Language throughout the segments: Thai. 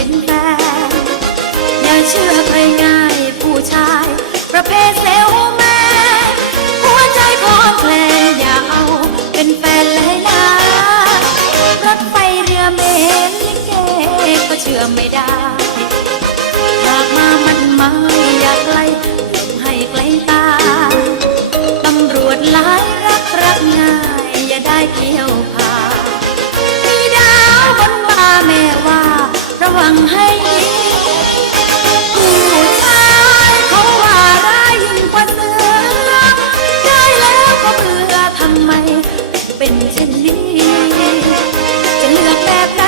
็นแฟน อย่าเชื่อใครง่ายผู้ชาย ประเภทเซลแมนหัวใจพอแผลอย่าเอาเป็นแฟนเลยนะรถไปเรือเมลลิเกก็เชื่อไม่ได้หากมามันมาอยากไกลให้ไกลตาตำรวจหลายรักรักง่าย อย่าได้เกี่ยวพามีดาวบนว่าแม่ว กูชายเขาว่าร้ายยิ่งกว่เสือได้แล้วก็เบื่อทำไม เป็นเช่นนี้ จะเลือกแบบไหน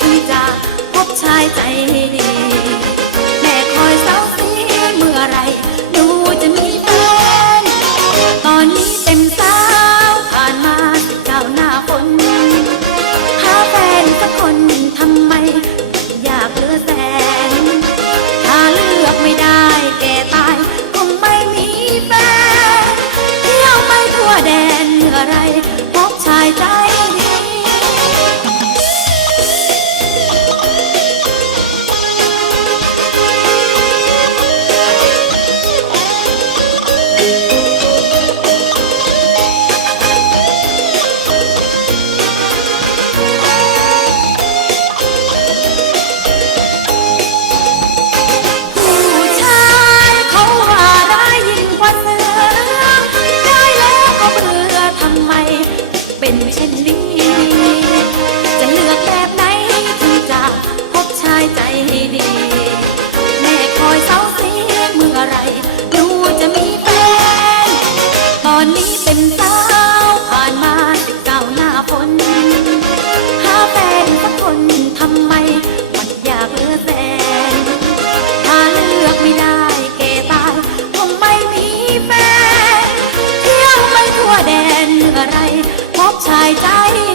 ถึงจะพบชายใจดีแม่คอยเศร้าสีเมื่อไร ดูจะมี น อไรพบชายใจ